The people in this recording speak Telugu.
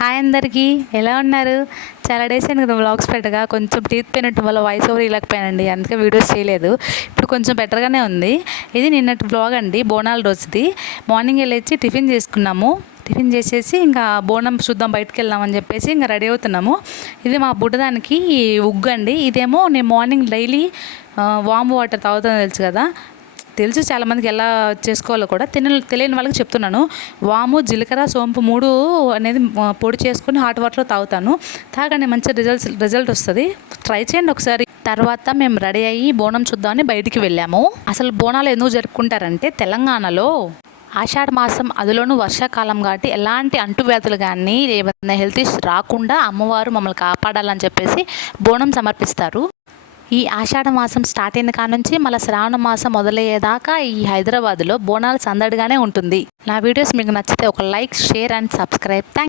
హాయ్ అందరికీ, ఎలా ఉన్నారు? చాలా డేస్ అయింది కదా వ్లాగ్స్ పెట్టగా. కొంచెం టీత్ పెయిన్ ఉండటం వల్ల వాయిస్ ఓవర్ ఇవ్వలేకపోయానండి, అందుకే వీడియోస్ చేయలేదు. ఇప్పుడు కొంచెం బెటర్గానే ఉంది. ఇది నిన్నటి బ్లాగ్ అండి, బోనాల రోజుది. మార్నింగ్ వెళ్ళి టిఫిన్ చేసుకున్నాము. టిఫిన్ చేసేసి ఇంకా బోనం చూద్దాం బయటకు వెళ్దామని చెప్పేసి ఇంకా రెడీ అవుతున్నాము. ఇది మా బుడ్డదానికి ఉగ్గు అండి. ఇదేమో నేను మార్నింగ్ డైలీ వామ్ వాటర్ తాగుతుందో తెలుసు కదా, తెలుసు చాలామందికి ఎలా చేసుకోవాలో కూడా. తెలియని వాళ్ళకి చెప్తున్నాను. వాము, జీలకర్ర, సోంపు 3 అనేది పొడి చేసుకొని హాట్ వాటర్లో తాగుతాను. తాగండి, మంచి రిజల్ట్ వస్తుంది. ట్రై చేయండి ఒకసారి. తర్వాత మేము రెడీ అయ్యి బోనం చూద్దామని బయటికి వెళ్ళాము. అసలు బోనాలు ఎందుకు జరుపుకుంటారంటే, తెలంగాణలో ఆషాఢ మాసం, అందులోనూ వర్షాకాలం కాబట్టి ఎలాంటి అంటువ్యాధులు కానీ ఏమైనా హెల్త్ ఇష్యూస్ రాకుండా అమ్మవారు మమ్మల్ని కాపాడాలని చెప్పేసి బోనం సమర్పిస్తారు. ఈ ఆషాఢ మాసం స్టార్ట్ అయిన కాడ నుంచి మళ్ళీ శ్రావణ మాసం మొదలయ్యేదాకా ఈ హైదరాబాద్లో బోనాలు సందడిగానే ఉంటుంది. నా వీడియోస్ మీకు నచ్చితే ఒక like, share and subscribe. Thank